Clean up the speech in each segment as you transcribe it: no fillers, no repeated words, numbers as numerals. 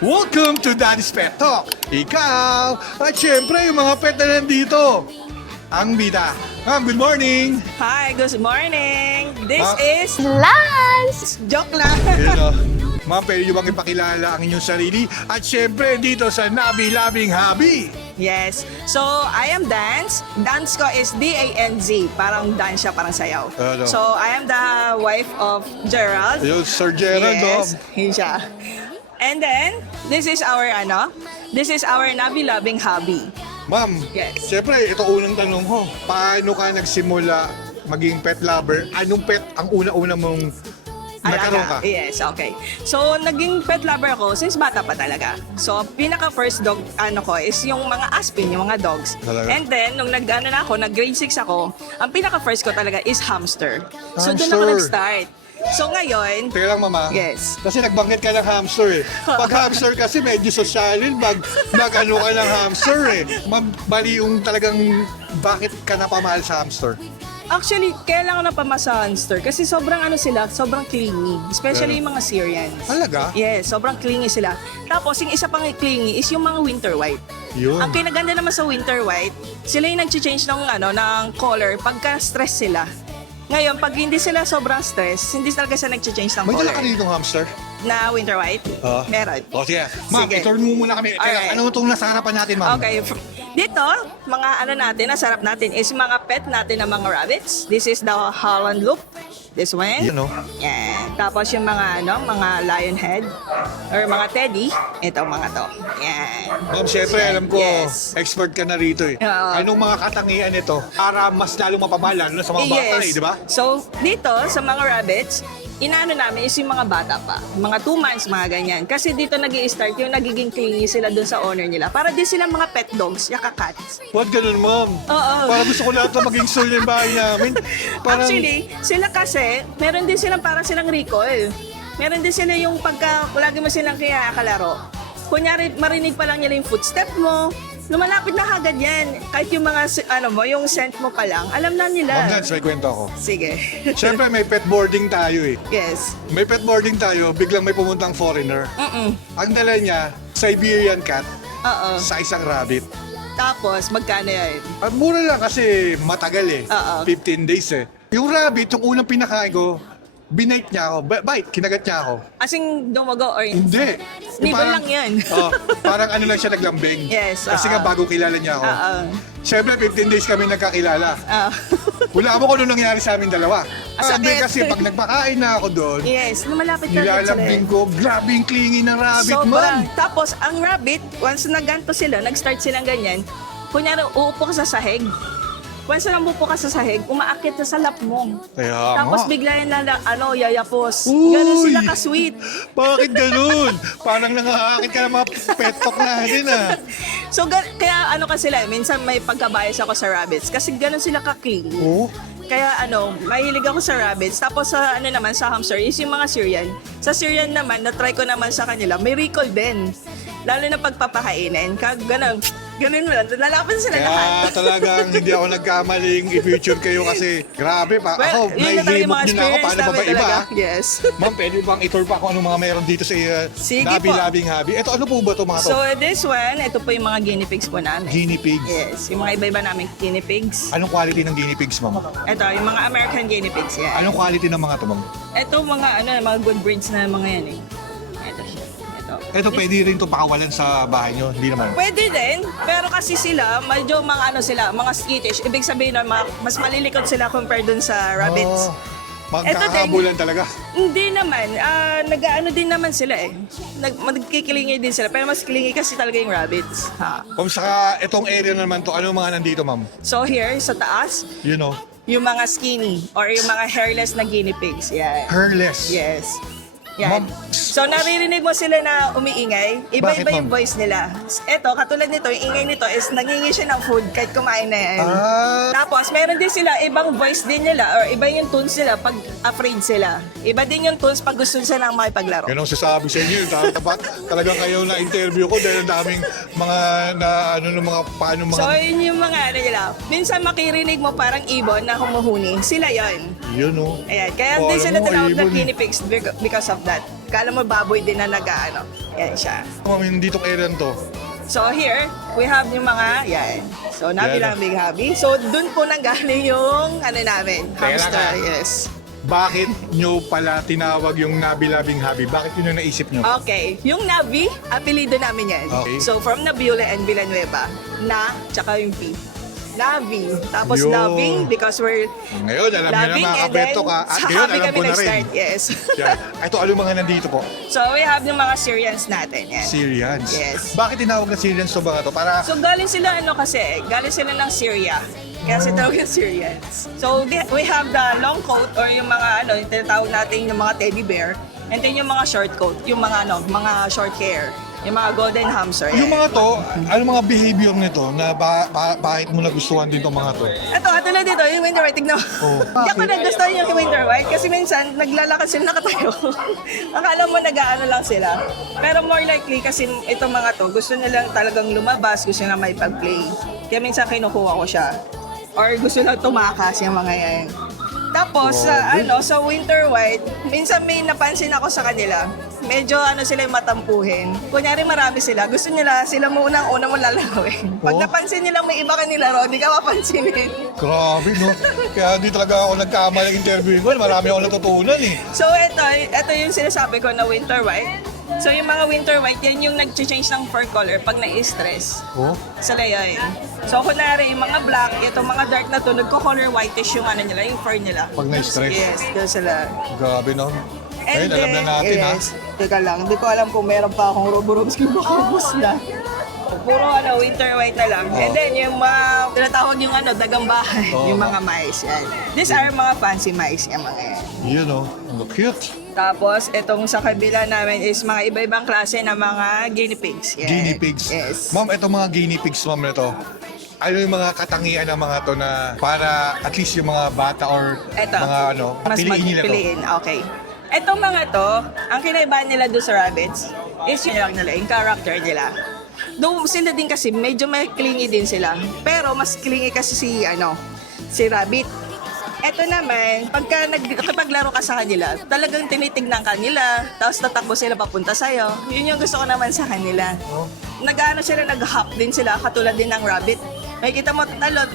Welcome to Daddy's Pet Talk. Ikaw, at syempre yung mga pet na nandito. Ang bida. Ma'am, good morning. Hi, good morning. This Ma- is Lance! joke lang. Hello. Ma'am, pwede nyo bang ipakilala ang inyong sarili? At syempre dito sa Nabi Labing Habi. Yes. So, I am Dance. Dance ko is D-A-N-Z. Parang dance siya, parang sayaw. Ano? So, I am the wife of Gerald. Ayun, Sir Gerald, Yes, no? yun siya. And then, this is our Nabi Loving Hobby. Ma'am, Yes. syempre ito unang tanong ko. Paano ka nagsimula maging pet lover? Anong pet ang una-una mong nagkaroon ka? Yes, okay. So, naging pet lover ako since bata pa talaga. So, pinaka-first dog ko is yung mga aspin, yung mga dogs. Talaga? And then, nung nag-grade 6 ako, ang pinaka-first ko talaga is hamster. So, doon ako Hamster. nag-start. So, ngayon, Teka lang, mama. Yes. Kasi nagbanggit ka ng hamster eh. Pag hamster kasi medyo sosyalin, mag-ano ka ng hamster eh. Bali yung talagang bakit ka napamahal sa hamster? actually, kailangan na pamasa hamster kasi sobrang sobrang clingy. Especially yung mga Syrians. Talaga? Yes, sobrang clingy sila. Tapos, yung isa pang clingy is yung mga winter white. Yun. Ang kinaganda naman sa winter white, sila yung nag-change ng color pagka stress sila. Ngayon, pag hindi sila sobrang stress, hindi talaga sila nag-change ng May color. dala ka ditong hamster? Na winter white? Meron. O sige. Ma'am, Sige. i-turn mo muna kami. Alright. Ano itong nasa harapan natin, ma'am? Okay. Dito, mga nasarap natin is mga pet natin na mga rabbits. This is the Holland Loop. This one. Yun, no? Yan. Tapos yung mga lion head or mga teddy. Ito mga to. Yan. Ma'am, syempre, alam ko, Yes. expert ka na rito eh. Oo. Anong mga katangian nito para mas lalong mapamahal, lalo na sa mga bata eh, di ba? So, dito, sa mga rabbits, inaano namin is yung mga bata pa. Mga 2 months, mga ganyan. Kasi dito nag-i-start yung nagiging clingy sila dun sa owner nila. Para din sila mga pet dogs, yaka cats. Huwag ganun, ma'am. Oo. Para gusto ko lahat na maging soul yung bahay namin. Parang, Actually, sila kasi, meron din silang parang silang recall. Meron din sila yung pagka, lagi mo silang kinakalaro. Kunyari, marinig pa lang nila yung footstep mo, lumalapit na agad yan. Kahit yung mga, yung scent mo pa lang, alam na Ma'am nila. Nance, may kwento ako. Sige. Siyempre, may pet boarding tayo eh. Yes. May pet boarding tayo, biglang may pumuntang foreigner. Ang dala niya, Siberian cat Oo. sa isang rabbit. Tapos, magkano yan? Mura lang kasi matagal eh. Oo. 15 days eh. Yung rabbit, yung unang pinakain ko, binite niya ako. Bite, kinagat niya ako. Asing dumago or Hindi. Nibble Parang- lang yan. Parang ano lang siya naglambing. Yes, Kasi oo. nga bago kilala niya ako. Oo. Siyempre, 15 days kami nagkakilala. Wala mo kung ano nangyari sa amin dalawa. Sakit. Hindi kasi pag nagpakain na ako doon, Yes, lumalapit na agad sila. nilalambing ko, grabe yung clingy ng rabbit, Sobra. ma'am. Tapos, ang rabbit, once naganto sila, nag-start silang ganyan, kunyari, uupo ka sa sahig. Once na umupo ka sa sahig, umaakit na sa lap mo. Kaya Tapos nga. bigla yan yayapos. Uy! Ganun sila ka-sweet. Bakit ganun? Parang nangaakit ka ng mga pet talk natin ah. So, kaya minsan may pagkabias ako sa rabbits. Kasi ganun sila ka-clean. Oh? Kaya mahilig ako sa rabbits. Tapos sa sa hamster is yung mga Syrian. Sa Syrian naman, na-try ko naman sa kanila, may recall din. Lalo na pagpapakainin. Ganun mo lang. Lalapan sila lahat. Kaya talagang hindi ako nagkamaling i-feature kayo kasi grabe pa. Well, Ako, yun na talaga yung mga nahihimok nyo na ako experience paano namin ba iba? talaga. ah? Yes. Ma'am, pwede bang i-tour pa kung anong mga meron dito sa Sige Nabi po. Labing Habi? Ito, ano po ba ito mga to? So this one, ito po yung mga guinea pigs po namin. Guinea pigs. Yes, yung mga iba-iba namin guinea pigs. Anong quality ng guinea pigs, ma'am? Ito, yung mga American guinea pigs yan. Anong quality ng mga to, ma'am? Ito mga good breeds na mga yan eh. Ito siya. Ito, pwede rin ito pakawalan sa bahay nyo? Hindi naman. Pwede din, pero kasi sila, medyo mga skittish. Ibig sabihin na mas malilikot sila compared dun sa rabbits. Oh, magkakabulan talaga. Hindi naman, nag-ano din naman sila eh. Magkikilingi din sila, pero mas kilingi kasi talaga yung rabbits. Ha. Kung saka itong area naman to, ano mga nandito, ma'am? So here, sa taas, You know, yung mga skinny or yung mga hairless na guinea pigs. Yan. hairless. Yes. Yan. Ma'am. So naririnig mo sila na umiingay, iba-iba Bakit, yung ma'am? voice nila. Ito, katulad nito, yung ingay nito is nangingi siya ng food kahit kumain na yan. Ah, Tapos meron din sila, ibang voice din nila or iba yung tunes nila pag afraid sila. Iba din yung tunes pag gusto sila ng makipaglaro. yan ang sasabi sa inyo. Talagang kayo na interview ko dahil ang daming mga paano mga... So yun yung mga nila. Minsan makirinig mo parang ibon na humuhuni. Sila yon. Yun, oh. Ayan. Kaya Oh, din alam sila mo, tinawag na ibon eh. guinea pigs because of that. Kala mo baboy din na nag-ano. Yan siya. Ma'am, yung ditong area to. So here, we have yung mga, yan. So nabilabing habi. So dun po nanggaling yung ano namin, Teka lang, hamster, ah. yes. Bakit nyo pala tinawag yung nabilabing habi? Bakit yun yung naisip nyo? Okay, yung Navi, apelido namin yan. Okay. So from Nabiola and Villanueva, na, tsaka yung P. Navi. Tapos Yun. loving because we're Ngayon, alam nyo na loving mga and kabeto then ka. At sa ngayon, happy alam kami ko na rin. nag-start, yes. Yan. Ito, ano mga nandito po? So we have yung mga Syrians natin. Yan. Syrians. Yes. Bakit tinawag na Syrians to mga to? Para So galing sila ano kasi, galing sila ng Syria. Kaya si tawag yung Syrians. So we have the long coat or yung mga ano, yung tinatawag natin yung mga teddy bear. And then yung mga short coat, yung mga ano, mga short hair. Yung mga golden hamster. yung Yan. mga to, ano mga behavior nito na bakit mo nagustuhan din tong mga to? Ito, katulad dito, yung winter white, tignan mo. Oh. Hindi ako nagustuhan yung winter white kasi minsan naglalakad sila nakatayo. Akala mo nag-aano lang sila. Pero more likely kasi itong mga to, gusto nilang talagang lumabas, gusto nilang may pag-play. Kaya minsan kinukuha ko siya. Or gusto lang tumakas yung mga yan. Tapos sa winter white, minsan may napansin ako sa kanila. Medyo sila yung matampuhin. Kunyari marami sila, gusto nila sila mo unang-una mo lalawin. Pag Oh. napansin nila may iba kanila ro, di ka mapansinin. Grabe, no? Kaya di talaga ako nagkamali ng interview ko. Marami akong natutunan eh. So ito yung sinasabi ko na winter white. So yung mga winter white, yan yung nag-change ng fur color pag na-stress. Oh? Sila yun. So kunwari yung mga black, itong mga dark na to, nagko-color whitish yung nila, yung fur nila. Pag na-stress? Yes, doon sila. Grabe, no? And Ayun, alam na natin, ha? yes. Teka lang, hindi ko alam kung meron pa akong Roborowski baka ubos na. Puro winter white na lang. And then yung mga tinatawag yung dagang bahay, Oh. yung mga mice yan. These are mga fancy mice, yung mga yan. Yun, no? Ang cute. Tapos, itong sa kabila namin is mga iba-ibang klase ng mga guinea pigs. Yan. Guinea pigs. Yes. Ma'am, ito mga guinea pigs, ma'am, na to. Ano yung mga katangian ng mga to na para at least yung mga bata or Eto, mga mas piliin nila to? magpiliin. Okay. Etong mga to, ang kinaibahan nila doon sa rabbits is yun lang nila, yung character nila. Doon sila din kasi, medyo may clingy din sila. Pero mas clingy kasi si rabbit. Eto naman, pagka nakipaglaro ka sa kanila, talagang tinitignan ka nila, tapos tatakbo sila papunta sa'yo. Yun yung gusto ko naman sa kanila. Oh. Nag-ano sila, nag-hop din sila, katulad din ng rabbit. Makikita mo,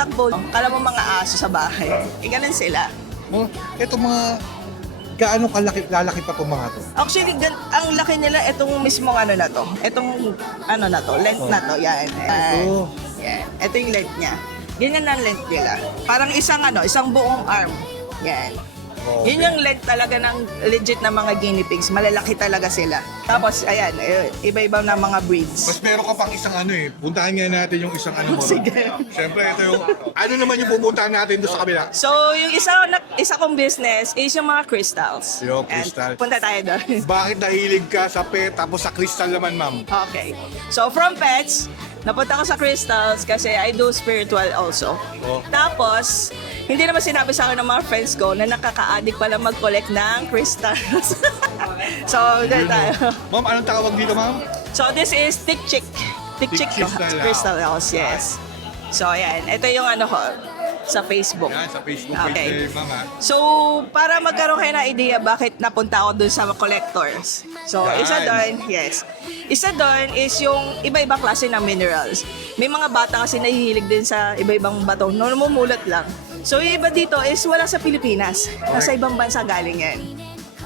takbo, kala mo mga aso sa bahay. Ganun sila. Oh, ito mga gaano lalaki pa itong mga to? Actually, ang laki nila, itong mismong na to. Itong length na to, yan. Oh. Yan. Ito yung length niya. Ganyan ang length nila. Parang isang buong arm. Yan. Oh, Yun yung length talaga ng legit na mga guinea pigs. Malalaki talaga sila. Tapos, ayan, iba-iba na mga breeds. Mas meron ka pang isang puntahan nga natin yung isang mo. Sige. Siyempre, ito yung, ano naman yung pupuntahan natin doon sa kabila? So, yung isa kong business is yung mga crystals. Yung And crystal. punta tayo doon. Bakit nahilig ka sa pet tapos sa crystal naman, ma'am? Okay. So, from pets, napunta ko sa crystals kasi I do spiritual also. Oh. Tapos, hindi naman sinabi sa akin ng mga friends ko na nakaka-addict pala mag-collect ng crystals. So, Yun, dahil tayo. Ma'am, anong tawag dito, ma'am? So, this is Tick Chick. Tick Chick Crystal House, yes. So, ayan. Ito yung ko sa Facebook. Yan, sa Facebook Okay. page, ma'am, ha? So, para magkaroon kayo ng idea bakit napunta ako dun sa collectors. So, Yan. Isa doon is yung iba-ibang klase ng minerals. May mga bata kasi nahihilig din sa iba-ibang bato. Namumulat lang. So, yung iba dito is wala sa Pilipinas. Nasa ibang bansa galing yan.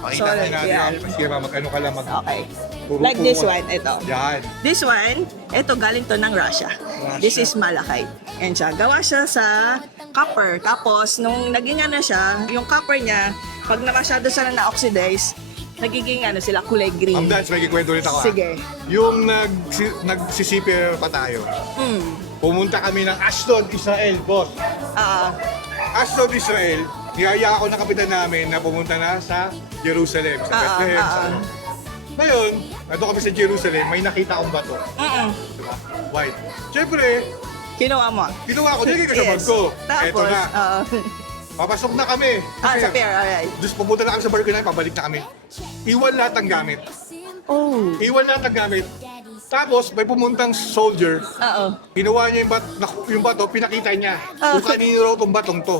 Pakita So, na natin, yan. ma'am. Sige, ma'am, mag-ano ka lang, Okay. Puro Like po this ka. one, ito. Yan. This one, ito galing to ng Russia. This is malachite. Yan siya. Gawa siya sa copper. Tapos, nung naging siya, yung copper niya, pag na masyado siya na-oxidize, nagiging sila kulay green. Ma'am Dance, may kikwento ulit ako, ha? Sige. Yung nagsisipir pa tayo, pumunta kami ng Ashdod, Israel, boss. Ashdod, Israel, niyaya ako ng kapitan namin na pumunta na sa Jerusalem, sa Bethlehem. Ngayon, nandun kami sa Jerusalem, may nakita akong bato. Diba? White. Siyempre, Kinuha mo. ginawa ko, nilagay ko sa bag ko. Tapos, Eto na, papasok na kami. sa pier, alright. Dus pupunta na kami sa barko na, pabalik na kami. Iwan lahat ng gamit. Oh. Iwan lahat ng gamit. Tapos, may pumuntang soldier. Ginawa niya yung bato, pinakita niya. Kung kanino raw tong batong to.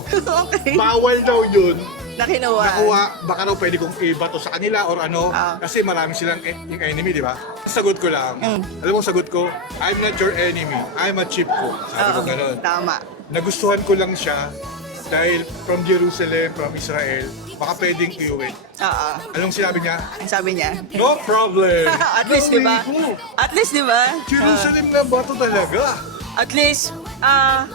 Okay. Bawal daw yun Na kinuha. Nakuha, baka raw pwede kong ibato sa kanila or ano, Ah. kasi marami silang enemy, di ba? Sagot ko lang, alam mo sagot ko, I'm not your enemy, I'm a chief cook. Sabi ko Oo, ganun. tama. Nagustuhan ko lang siya dahil from Jerusalem, from Israel, baka pwedeng iuwi. Oo. Anong sinabi niya? Ang sabi niya. No problem! At least, di ba? Gawin mo. At least, di ba? Jerusalem na ba ito talaga? At least,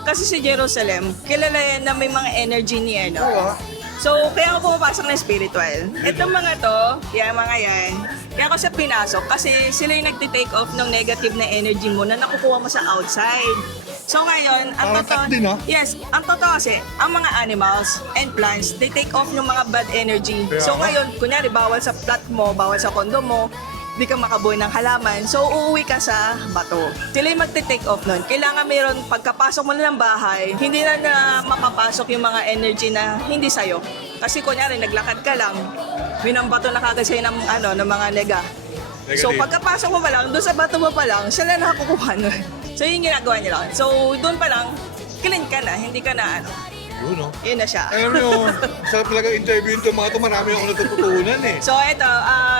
kasi si Jerusalem, kilala yan na may mga energy ni ano. Oo. So, kaya ako pumapasok na spiritual. Itong mga to, yung mga yan, kaya ako siya pinasok kasi sila yung nagtitake off ng negative na energy mo na nakukuha mo sa outside. So ngayon, ang Parang totoo, cut din, ah. yes, ang totoo kasi, ang mga animals and plants, they take off ng mga bad energy. Kaya So nga. ngayon, kunyari, bawal sa plant mo, bawal sa kondo mo, di ka makabuhay ng halaman, so uuwi ka sa bato. Sila yung magte-take off nun. Kailangan mayroon, pagkapasok mo na ng bahay, hindi na mapapasok yung mga energy na hindi sa'yo. Kasi kunyari, naglakad ka lang, binambato na kagad sa'yo ng, ng mga nega. So Negative. pagkapasok mo pa lang, doon sa bato mo pa lang, sila na nakakukuha nun. So yun yung ginagawa nila. So doon pa lang, clean ka na, hindi ka na Yun, no? yun na siya. Alam mo, sarap talaga interview ito mga ito, marami akong natututunan eh. So ito,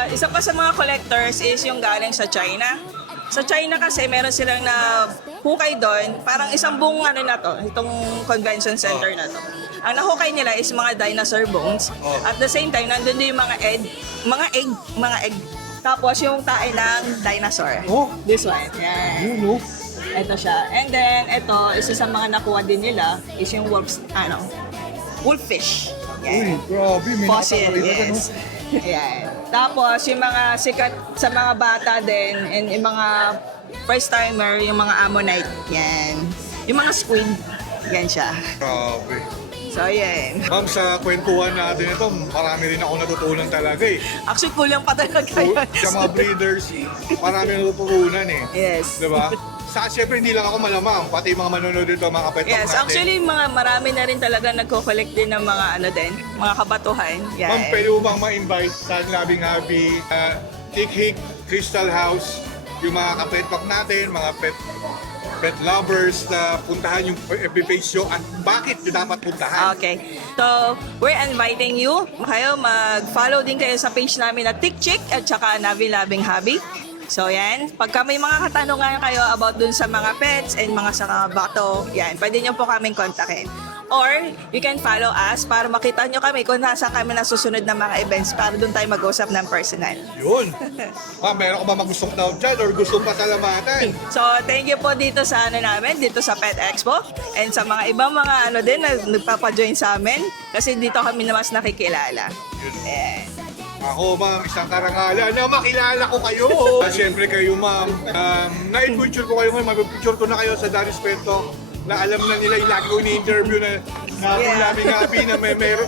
isa pa sa mga collectors is yung galing sa China. Sa China kasi meron silang na hukay doon, parang isang buong na to, itong convention center na to. Ang nahukay nila is mga dinosaur bones. Oh. At the same time, nandun din yung mga egg. Tapos yung tae ng dinosaur. Oh. This one. Yan. Yun, no? Ito siya. And then, ito, isa sa mga nakuha din nila is yung wolffish. Uy, Yan. grabe, may Fossil, nakakakita ka, no? yes. Ayan. Tapos, yung mga sikat sa mga bata din and yung mga first timer, yung mga ammonite. Yan. Yung mga squid. Yan siya. Grabe. So, yan. Ma'am, sa kwentuhan natin ito, marami rin ako natutunan talaga eh. Actually, kulang pa talaga yun. Sa mga breeders, marami natutunan eh. Yes. Diba? Sa syempre hindi lang ako malamang, pati yung mga manonood dito, mga kapetong Yes, natin. actually, marami na rin talaga nagko-collect din ng mga mga kabatuhan. Yan. Ma'am, pwede mo bang ma-invite sa Labing Happy, Hik-Hik, Crystal House, yung mga kapetong natin, mga pet lovers na puntahan yung FB page nyo at bakit nyo dapat puntahan? Okay. So, we're inviting you. Kayo mag-follow din kayo sa page namin na TikChick at saka Navi Labing Hobby. So, yan. Pagka may mga katanungan kayo about dun sa mga pets and mga sa bato, yan, pwede nyo po kaming kontakin. Or, you can follow us para makita nyo kami kung nasa kami na susunod na mga events para dun tayo mag-usap ng personal. Yun. Ma'am, meron ka ba magustong tawag dyan or gustong pasalamatan? So, thank you po dito sa namin, dito sa Pet Expo. And sa mga ibang mga din na nagpapa-join sa amin. Kasi dito kami na mas nakikilala. Eh, Ako, ma'am, isang karangalan na makilala ko kayo. Siyempre kayo, ma'am. Na-picture ko kayo ngayon. Mag-picture ko na kayo sa Daris Pento na alam na nila yung lagi ko ni-interview na Labing Happy na meron.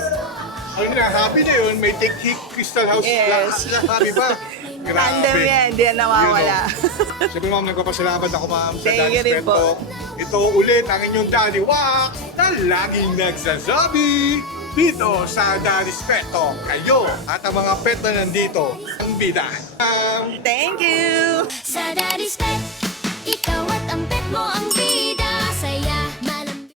Ano na, happy na yun. May Hik-Hik, Crystal House. Yes. Happy ba? Tandem yan, hindi yan nawawala. Siyempre, ma'am, nagpapasalamat ako, ma'am, sa Thank you Daris rin po. Pento. Ito ulit ang inyong Daddy Wax na laging nagsasabi dito sa Daris Pento. Kayo at ang mga pet na nandito ang bida. Thank you! Sa Daddy's Pet, ikaw at ang pet mo ang bida.